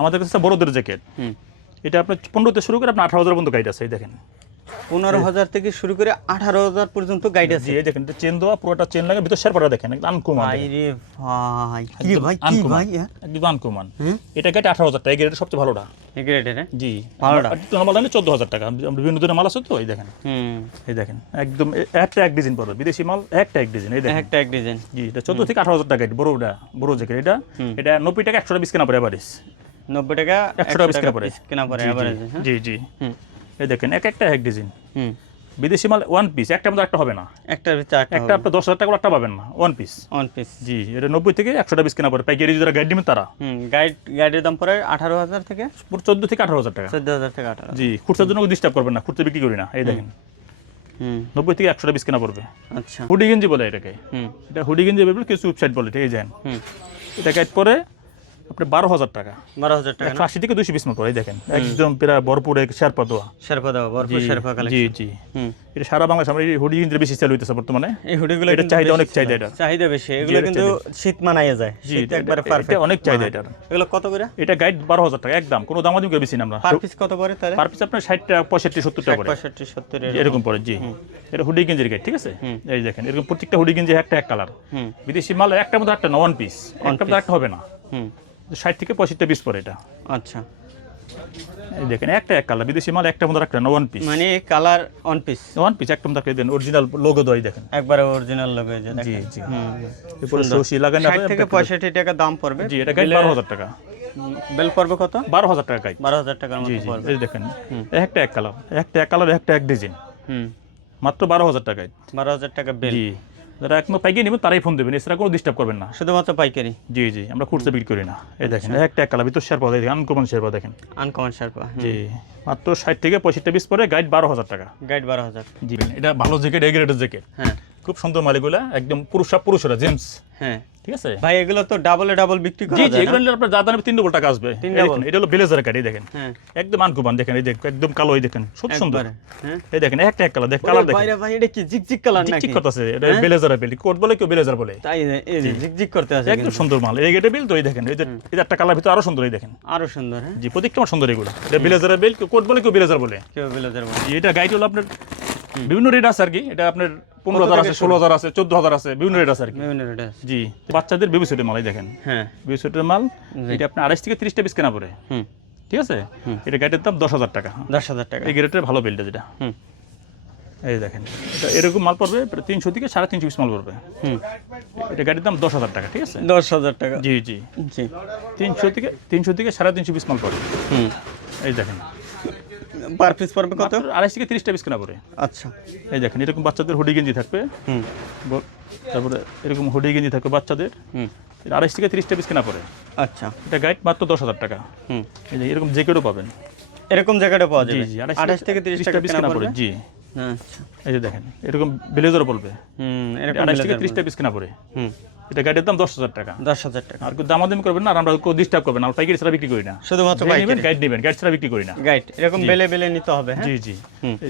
আমাদের কাছে বড়দের জ্যাকেট। এটা আপনার পনেরোতে শুরু করে আপনার আঠারো হাজার পর্যন্ত গাইড আছে এই দেখেন। পনেরো হাজার থেকে শুরু করে আঠারো হাজার পর্যন্ত গাইড আছে। এই দেখেন চেন দেওয়া পুরোটা চেন লাগে ভিতর শেরপাটা দেখেন আনকমন ভাই কি ভাই কি ভাই হ্যাঁ? একদম আনকমন এটা আঠারো হাজার টাকা এই সবচেয়ে ভালোটা। এই গ্রেডের হ্যাঁ? ভালোটা? নর্মাল দামে চোদ্দ হাজার টাকা। বিভিন্ন ধরনের মাল আছে তো এই দেখেন। এই দেখেন একদম একটা এক ডিজাইন পড়বে বিদেশি মাল একটা এক ডিজাইন এই দেখেন। একটা এক ডিজাইন জি এটা চোদ্দ থেকে আঠারো হাজার টাকা এটা বড়টা বড় জ্যাকেট। এটা এটা নব্বই টাকা একশো বিশ কেনা এভারেজ নব্বই টাকা একশো টাকা কেনা পড়ে। কেনা পড়ে জি, জি, হ্যাঁ? এই দেখেন এক একটা এক ডিজাইন হুম। বিদেশি মাল ওয়ান পিস একটা মতো একটা হবে না। একটা একটা আপনার দশ হাজার টাকা একটা পাবেন না ওয়ান পিস ওয়ান পিস জি এটা নব্বই থেকে একশো টাকা পিস কেনা পড়ে। পাইকারি যারা গাইড নেবেন তারা। হুম গাইড গাইডের দাম পড়ে আঠারো হাজার থেকে? পুরো চোদ্দ থেকে আঠারো হাজার টাকা। চোদ্দ হাজার থেকে আঠারো। জি খুচরার জন্য ডিস্টার্ব করবেন না খুচরা বিক্রি করি না এই দেখেন। হুম। নব্বই থেকে একশো টাকা পিস কেনা পড়বে। আচ্ছা। হুডি গেঞ্জি বলে এটাকে। হুম। এটা হুডি গেঞ্জি বলে কিছু ওয়েবসাইট বলে ঠিক আছে? হুম। এটা গাইড পরে আপনার বারো হাজার টাকা। বারো হাজার টাকা আশি থেকে দুশো পিস মতো এই দেখেন একদম প্রায় ভরপুর শেরপা দোয়া শেরপা দাও ভরপুর জি, শেরপা জি জি। এটা সারা বাংলাদেশ আমরা এই হুডি গেঞ্জি বেশি সেল হইতেছে বর্তমানে। এই হুডিগুলো এটা চাহিদা অনেক চাহিদা এটা। চাহিদা বেশি। এগুলো কিন্তু শীত মানাইয়া যায়। শীত এটা- একবারে পারফেক্ট অনেক চাহিদা এটার এগুলো কত করে? এটা গাইড বারো হাজার টাকা একদম। কোনো দামাদি করে বেশি না আমরা। পার পিস কত করে তাহলে? পার পিস আপনার ষাট টাকা পঁয়ষট্টি সত্তর টাকা পড়ে। পঁয়ষট্টি সত্তর এরকম। পড়ে জি। এটা হুডি গেঞ্জির গাইড ঠিক আছে? এই দেখেন এরকম প্রত্যেকটা হুডি গেঞ্জি একটা এক কালার বিদেশি মাল একটা মধ্যে একটা না ওয়ান পিস একটা মধ্যে একটা হবে না। হুম। ষাট থেকে পঁয়ষট্টি পিস পরে এটা। আচ্ছা। এই দেখেন একটা এক কালার বিদেশি মাল একটা মধ্যে একটা ওয়ান পিস মানে colour one piece one piece একটা মধ্যে দেন অরিজিনাল লোগো দেয় দেখেন। একবারে অরিজিনাল লোক হয়ে যায় জি জি। এরপরে সসি লাগানো ষাট থেকে পঁয়ষট্টি টাকা দাম পড়বে। জি এটা বারো হাজার টাকা। বেল পড়বে কত? বারো হাজার টাকা গাইড বারো হাজার টাকার জি মতো পড়বে। এই দেখেন একটা এক কালার একটা এক কালার একটা এক ডিজাইন হুম। মাত্র বারো হাজার টাকায়। বারো হাজার টাকা বেল জি। যারা একদম পাইকারি নেবেন তারাই ফোন দেবেন এছাড়া কোনো ডিস্টার্ব করবেন না। শুধুমাত্র পাইকারি? জি জি আমরা খুচরা বিক্রি করি না। এই দেখেন একটা এক কালার ভিতর শেরপা দেখেন আনকমন শেরপা দেখেন। আনকমন শেরপা জি মাত্র ষাট থেকে পঁয়ষট্টি পিস পরে গাইড বারো হাজার টাকা। গাইড বারো হাজার। জি এটা ভালো জ্যাকেট এগ্রেটের জ্যাকেট হ্যাঁ। খুব সুন্দর মালিকগুলা একদম পুরুষ পুরুষরা জেমস হ্যাঁ। ঠিক আছে? ভাই এগুলো তো ডাবলে ডাবল বিক্রি জি করা জি এগুলো নিলে আপনার যা দামে তিন ডবল টাকা আসবে। তিন দেখেন, এটা হলো ব্লেজার কাট দেখেন। হ্যাঁ। একদম আনকুমান দেখেন এই দেখেন একদম কালো এই দেখেন খুব সুন্দর। হ্যাঁ। এই দেখেন একটা এক কালার দেখ কালার দেখেন। ভাইরা ভাই এটা কি কালার নাকি? এটা হ্যাঁ? ব্লেজার বিল কোট বলে কেউ ব্লেজার বলে। তাই এই যে করতে আছে একদম সুন্দর মাল। এই গেটে বিল তো এই দেখেন এই যে একটা কালার ভিতর আরও সুন্দর এই দেখেন। আরও সুন্দর হ্যাঁ। জি প্রত্যেকটা সুন্দর এগুলো। এটা ব্লেজারের বিল কোট বলে কেউ ব্লেজার বলে। কেউ এটা গাইড হলো আপনার বিভিন্ন রেট আছে আর কি এটা আপনার পনেরো হাজার আছে ষোলো হাজার আছে চোদ্দ হাজার আছে বিভিন্ন রেট আছে আর কি বিভিন্ন রেট আছে। জি বাচ্চাদের বেবি সুটের মালাই দেখেন। হ্যাঁ। বেবি সুটের মাল এটা আপনার আড়াইশ থেকে তিরিশটা পিস কেনা পড়ে। ঠিক আছে? এটা গাইডের দাম দশ হাজার টাকা। দশ হাজার টাকা। এই গ্রেটের ভালো বিলটা যেটা হুম। এই দেখেন এটা এরকম মাল পড়বে তিনশো থেকে সাড়ে তিনশো পিস মাল পড়বে। এটা গাড়ির দাম দশ হাজার টাকা ঠিক আছে? দশ হাজার টাকা। জি জি। জি। তিনশো থেকে তিনশো থেকে সাড়ে তিনশো পিস মাল পড়বে এই দেখেন। পার পিস পড়বে কত? আড়াইশ থেকে তিরিশটা পিস কেনা পড়ে। আচ্ছা। এই দেখেন এরকম বাচ্চাদের হুডি গেঞ্জি থাকবে। হুম। তারপরে এরকম হুডি গেঞ্জি থাকবে বাচ্চাদের। হুম। আড়াইশ থেকে তিরিশটা পিস কেনা পড়ে। আচ্ছা। এটা গাইড মাত্র দশ হাজার টাকা। হুম। এই যে এরকম জ্যাকেটও পাবেন। এরকম জায়গাটা পাওয়া জি জি আঠাশ থেকে তিরিশ টাকা পিস কেনা পড়ে জি। আচ্ছা। এই যে দেখেন এরকম ব্লেজারও পড়বে। হুম আড়াইশ থেকে তিরিশটা পিস কেনা পড়ে। হুম। এটা গাইডের দাম দশ হাজার টাকা। দশ হাজার টাকা। আর দামাদামি করবেন না আর আমরা কেউ ডিস্টার্ব করবেন আমরা পাইকারি ছাড়া বিক্রি করি না। শুধুমাত্র নেবেন গাইড নেবেন গাইড ছাড়া বিক্রি করি না। গাইড এরকম বেলে বেলে নিতে হবে হ্যাঁ? জি জি।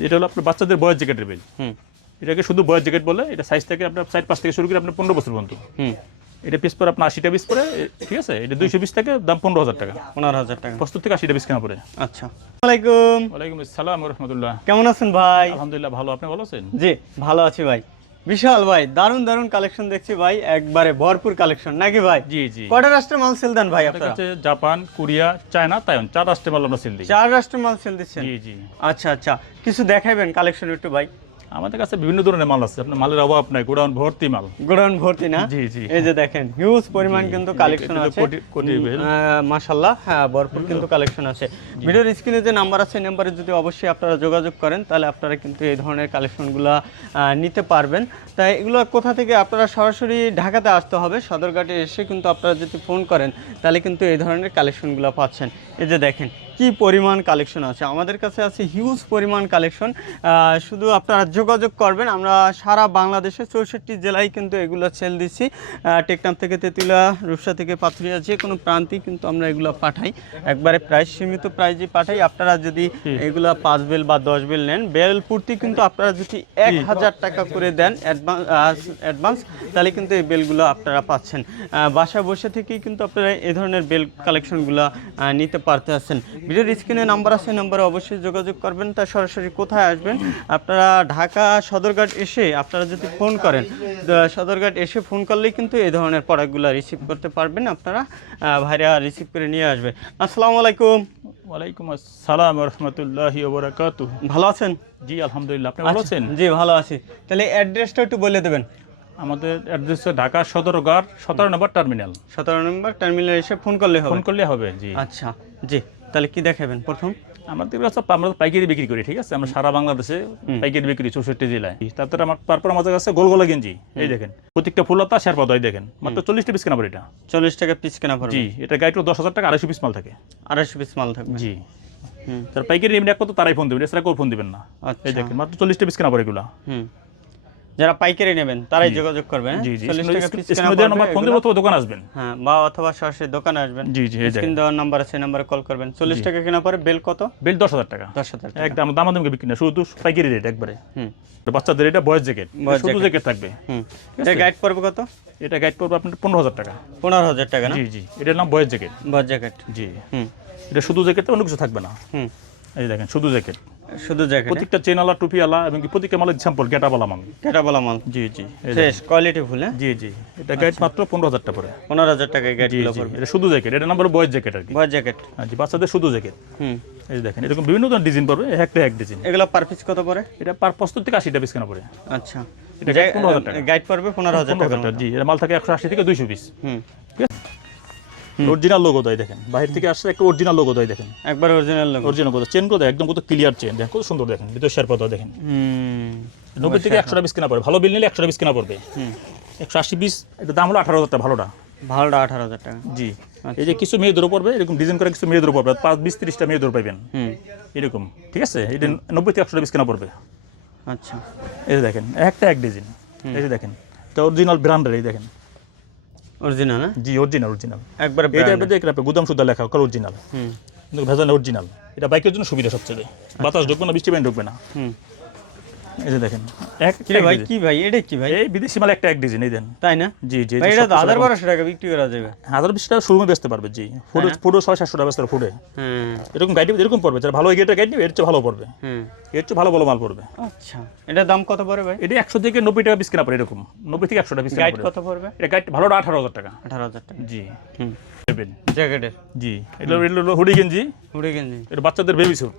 এটা হলো আপনার বাচ্চাদের বয়স জ্যাকেটের বিল এটাকে শুধু বয়স জ্যাকেট বলে এটা সাইজ থেকে আপনার সাইড পাঁচ থেকে শুরু করে আপনার পনেরো বছর পর্যন্ত। এটা পিস পরে আপনার আশিটা পিস পরে ঠিক আছে? এটা দুইশো পিস থেকে দাম পনেরো হাজার টাকা। পনেরো হাজার টাকা। প্রস্তুত থেকে আশিটা পিস কেনা পড়ে আচ্ছা। আসসালামাইকুম ওয়ালাইকুম আসসালাম রহমতুল্লাহ। কেমন আছেন ভাই? আলহামদুলিল্লাহ ভালো। আপনি ভালো আছেন? জি ভালো আছি ভাই। বিশাল ভাই দারুণ দারুণ কালেকশন দেখছি ভাই একবারে ভরপুর কালেকশন নাকি ভাই? জি জি। কটা রাষ্ট্রের মাল সেল দেন ভাই আপনার? জাপান কোরিয়া চায়না তাইওয়ান চার রাষ্ট্রে মাল আমরা সেল দিই। চার রাষ্ট্রের মাল সেল দিচ্ছেন? জি জি। আচ্ছা আচ্ছা। কিছু দেখাবেন কালেকশন একটু ভাই। আমাদের কাছে বিভিন্ন ধরনের মাল আছে। আপনার মালের অভাব নাই গোডাউন ভর্তি মাল। গোডাউন ভর্তি না? জি জি। এই যে দেখেন হিউজ পরিমাণ কিন্তু কালেকশন আছে। কোটি- কোটি বেল। মাশাল্লাহ হ্যাঁ ভরপুর কিন্তু কালেকশন আছে। ভিডিওর স্ক্রিনে যে নাম্বার আছে নাম্বারে যদি অবশ্যই আপনারা যোগাযোগ করেন তাহলে আপনারা কিন্তু এই ধরনের কালেকশনগুলো নিতে পারবেন। তাই এগুলো কোথা থেকে আপনারা সরাসরি ঢাকাতে আসতে হবে? সদরঘাটে এসে কিন্তু আপনারা যদি ফোন করেন তাহলে কিন্তু এই ধরনের কালেকশনগুলো পাচ্ছেন। এই যে দেখেন কি পরিমাণ কালেকশন আছে? আমাদের কাছে আছে হিউজ পরিমাণ কালেকশন শুধু আপনারা যোগাযোগ করবেন আমরা সারা বাংলাদেশে চৌষট্টি জেলায় কিন্তু এগুলো সেল দিচ্ছি। টেকনাম থেকে তেতুলা রূপসা থেকে পাথুরিয়া যে কোনো প্রান্তেই কিন্তু আমরা এগুলো পাঠাই। একবারে প্রাইস সীমিত প্রাইজে পাঠাই। আপনারা যদি এগুলো পাঁচ বেল বা দশ বেল নেন বেল পূর্তি কিন্তু আপনারা যদি এক হাজার টাকা করে দেন অ্যাডভান্স অ্যাডভান্স তাহলে কিন্তু এই বেলগুলো আপনারা পাচ্ছেন। বাসায় বসে থেকেই কিন্তু আপনারা এই ধরনের বেল কালেকশনগুলো নিতে পারতে আছেন ভিডিওর স্ক্রিনে নাম্বার আছে নাম্বারে অবশ্যই যোগাযোগ করবেন। তা সরাসরি কোথায় আসবেন? আপনারা ঢাকা সদরঘাট এসে আপনারা যদি ফোন করেন সদরঘাট এসে ফোন করলেই কিন্তু এই ধরনের প্রোডাক্টগুলো রিসিভ করতে পারবেন আপনারা ভাইরা রিসিভ করে নিয়ে আসবে। আসসালামু আলাইকুম। ওয়ালাইকুম আসসালাম রহমতুল্লাহি ওবরাকাতু ভালো আছেন? জি আলহামদুলিল্লাহ আপনি ভালো আছেন? জি ভালো আছি। তাহলে অ্যাড্রেসটা একটু বলে দেবেন। আমাদের অ্যাড্রেস হচ্ছে ঢাকা সদরঘাট সতেরো নম্বর টার্মিনাল সতেরো নম্বর টার্মিনাল এসে ফোন করলে হবে। ফোন করলে হবে জি। আচ্ছা জি। তাহলে কি দেখাবেন প্রথম? আমাদের কাছে আমরা তো পাইকারি বিক্রি করি ঠিক আছে? আমরা সারা বাংলাদেশে পাইকারি বিক্রি চৌষট্টি জেলায়। তারপরে আমার তারপর আমাদের কাছে গোলগোলা গেঞ্জি এই দেখেন। প্রত্যেকটা ফুলতা শেয়ার পাতা দেখেন। মাত্র চল্লিশটা পিস কেনা পড়ে এটা। চল্লিশ টাকা পিস কেনা পড়বে। জি এটা গাইড দশ হাজার টাকা আড়াইশো পিস মাল থাকে। আড়াইশো পিস মাল থাকে জি। তার পাইকারি এমনি এক কত তারাই ফোন দেবেন এছাড়া কেউ ফোন দিবেন না। আচ্ছা। এই দেখেন মাত্র চল্লিশটা পিস কেনা পড়ে এগুলা। হুম। যারা পাইকারি নেবেন তারাই যোগাযোগ করবেন হ্যাঁ? পড়বে ফোন দেবো দোকান আসবেন। হ্যাঁ বা অথবা সরাসরি দোকানে আসবেন। জি জি স্ক্রিন দেওয়ার নাম্বার আছে নাম্বারে কল করবেন। চল্লিশ টাকা কেনা পরে বেল কত? বিল দশ হাজার টাকা। দশ হাজার একদম দাম দামকে বিক্রি না শুধু পাইকারি রেট একবারে। হুম। বাচ্চাদের এটা বয়স জ্যাকেট শুধু জ্যাকেট থাকবে। হুম। এটা গাইড পড়বে কত? এটা গাইড করবে আপনার পনেরো হাজার টাকা। পনেরো হাজার টাকা না? জি জি। এটার নাম বয়েস জ্যাকেট বস জ্যাকেট জি। হুম। এটা শুধু জ্যাকেট অন্য কিছু থাকবে না। হুম। এই দেখেন শুধু জ্যাকেট শুধু জ্যাকেট প্রত্যেকটা চেনওয়ালা টুপিওয়ালা এবং প্রত্যেকটা মালের স্যাম্পল গেটাওয়ালা মাল। কেটা বলা মাল। জি জি। ফ্রেশ কোয়ালিটি ফুল হ্যাঁ? জি জি। এটা গাইড মাত্র পনেরো হাজার টাকা পড়ে। পনেরো হাজার টাকায় জি গাইডগুলো পড়বে। এটা শুধু জ্যাকেট এটা নাম্বার বয়েস জ্যাকেট আর কি। বস জ্যাকেট জি বাচ্চাদের শুধু জ্যাকেট হুম। এই দেখেন এরকম বিভিন্ন ধরনের ডিজাইন পারবে একটা এক ডিজাইন এগুলো পার পিস কত পড়ে? এটা পার প্রস্তুত থেকে আশিটা পিস কেনা পড়ে। আচ্ছা। এটা guide 15,000 টাকা। গাইড পড়বে পনেরো হাজার পনেরো টাকা টাকা জি এটা মাল থাকে একশো আশি থেকে দুইশো পিস হুম। অরিজিনাল লোগো দেয় দেখেন। বাইরে থেকে আসছে একটা অরিজিনাল লোগো দেয় দেখেন। একবার অরিজিনাল লোক অরিজিনাল লোগো চেন করে দেয় একদম কত ক্লিয়ার চেন দেখেন কত সুন্দর দেখেন ভিতরে শেয়ার পাতা দেখেন। হুম। নব্বই থেকে একশোটা পিস কেনা পড়বে। ভালো বিল নিলে একশোটা পিস কেনা পড়বে। হুম। একশো আশি পিস এটা দাম হলো আঠারো হাজার টাকা ভালোটা। ভালোটা আঠারো হাজার টাকা। জি। এই যে কিছু মেয়েদেরও পড়বে এরকম ডিজাইন করে কিছু মেয়েদেরও পড়বে। পাঁচ বিশ তিরিশটা মেয়েদের পাইবেন। হুম। এরকম ঠিক আছে? এটা নব্বই থেকে একশোটা পিস কেনা পড়বে। আচ্ছা। এই দেখেন একটা এক ডিজাইন এই যে দেখেন এটা অরিজিনাল ব্র্যান্ডের এই দেখেন। অরিজিনাল জি অরিজিনাল অরিজিনাল একবার গুদাম সুদ্ধা লেখা অরিজিনাল হুম। কিন্তু ভেজাল অরিজিনাল এটা বাইকের জন্য সুবিধা সবচেয়ে। বাতাস ঢুকবে না বৃষ্টি পানি ঢুকবে না। হুম। এই যে দেখেন। এক কি ভাই কি ভাই? এটা কি ভাই? এই বিদেশি মাল একটা এক ডিজাইন এই দেন। তাই না? জি জি এটা তো হাজার বারোশো টাকা বিক্রি করা যাবে। হাজার বিশ টাকা শোরুমে বেচতে পারবে জি। ফুডও ছয় সাতশো টাকা বেচতে পারবে ফুডে হুম। এরকম গাইড এরকম পড়বে। যারা ভালো গেটের গাইড নেবে এর চেয়ে ভালো পড়বে। হুম। এর চেয়ে ভালো ভালো মাল পড়বে। আচ্ছা। এটার দাম কত পড়ে ভাই? এটা একশো থেকে নব্বই টাকা পিস কেনা পড়ে এরকম। নব্বই থেকে একশো টাকা পিস গাইড কত পড়বে? এটা গাইড ভালোটা আঠারো হাজার টাকা। আঠারো হাজার টাকা। জি। হুম। জ্যাকেটের জি। এটা এটা হুডি গেঞ্জি। উড়ে গেঞ্জি। এটা বাচ্চাদের বেবি স্যুট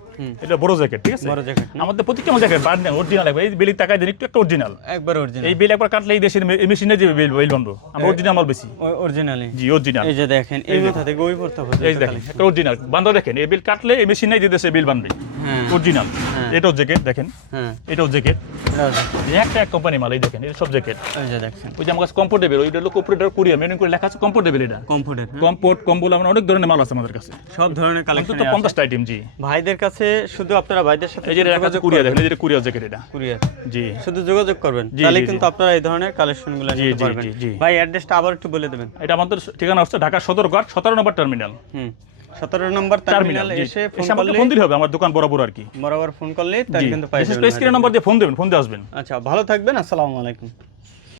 এটা বড় জ্যাকেট ঠিক আছে? বড় জ্যাকেট আমাদের প্রত্যেকটা আমার জ্যাকেট বাদ নেই অরিজিনাল লাগবে এই বেলি টাকায় দিন একটু একটা অরিজিনাল একবার অরিজিনাল এই বেল একবার কাটলে এই দেশের মেশিনে যে বেল বেল বানবো আমরা অরিজিনাল মাল বেশি অরিজিনালি জি অরিজিনাল এই যে দেখেন এই মাথা থেকে ওই পড়তে হবে। এই দেখেন অরিজিনাল বান্ধব দেখেন এই বিল কাটলে এই মেশিনে যে দেশে বিল বানবে। হ্যাঁ। অরিজিনাল হ্যাঁ। এটাও জ্যাকেট দেখেন। হ্যাঁ। এটাও জ্যাকেট দেখেন। একটা এক কোম্পানি মাল এই দেখেন এটা সব জ্যাকেট দেখছেন ওই যে আমার কাছে কমফোর্টেবল ওইটা হলো কোপারেটার কুরিয়া মেনু করে লেখা আছে কমফোর্টেবল এটা। কমফোর্টের কমফোর্ট কম্বল আমরা অনেক ধরনের মাল আছে আমাদের কাছে। সব ধরনের কালেকশন অন্তত পঞ্চাশটা আইটেম জি। ভাইদের কাছে শুধু আপনারা ভাইদের সাথে এই যে লেখা আছে কুরিয়া দেখেন এই যে কুরিয়া জ্যাকেট এটা। কুরিয়ার। জি। শুধু যোগাযোগ করবেন। তাহলে কিন্তু আপনারা এই ধরনের কালেকশনগুলো জি, নিতে পারবেন। ভাই অ্যাড্রেসটা আবার একটু বলে দেবেন। এটা আমাদের ঠিকানা হচ্ছে ঢাকা সদরঘাট সতেরো নম্বর টার্মিনাল হুম। সতেরো নম্বর টার্মিনাল এসে ফোন করলে ফোন দিলে হবে আমার দোকান বরাবর আর কি। বরাবর ফোন করলে জি। কিন্তু পাই বিশেষ যাবেন করে স্ক্রিনের নাম্বার দিয়ে ফোন দেবেন ফোন দিয়ে আসবেন। আচ্ছা ভালো থাকবেন আসসালামু আলাইকুম।